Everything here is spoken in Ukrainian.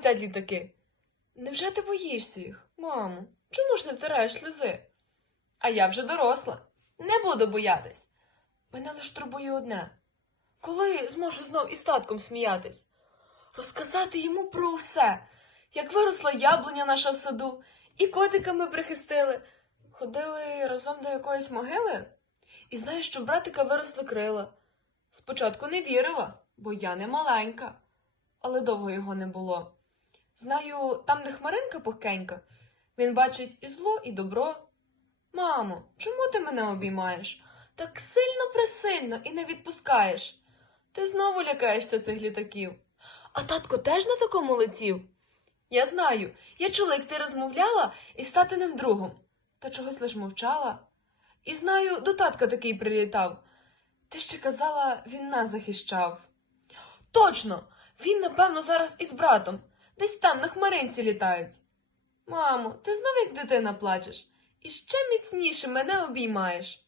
летять літаки. Невже ти боїшся їх, мамо? Чому ж не втираєш сльози? А я вже доросла, не буду боятись. Мене лиш турбує одне. Коли зможу знов із татком сміятись? Розказати йому про все, як виросла яблуня наша в саду, і котика ми прихистили. Ходили разом до якоїсь могили, і знаю, що в братика виросли крила. Спочатку не вірила, бо я не маленька, але довго його не було. Знаю, там, де хмаринка пухкенька, він бачить і зло, і добро. Мамо, чому ти мене обіймаєш? Так сильно пресильно і не відпускаєш. Ти знову лякаєшся цих літаків. А татко теж на такому летів? Я знаю, я чула, як ти розмовляла із татиним другом, та чогось лиш мовчала. І знаю, до татка такий прилітав. Ти ще казала, він нас захищав. Точно! Він, напевно, зараз із братом, десь там на хмаринці літають. Мамо, ти знов як дитина плачеш, і ще міцніше мене обіймаєш.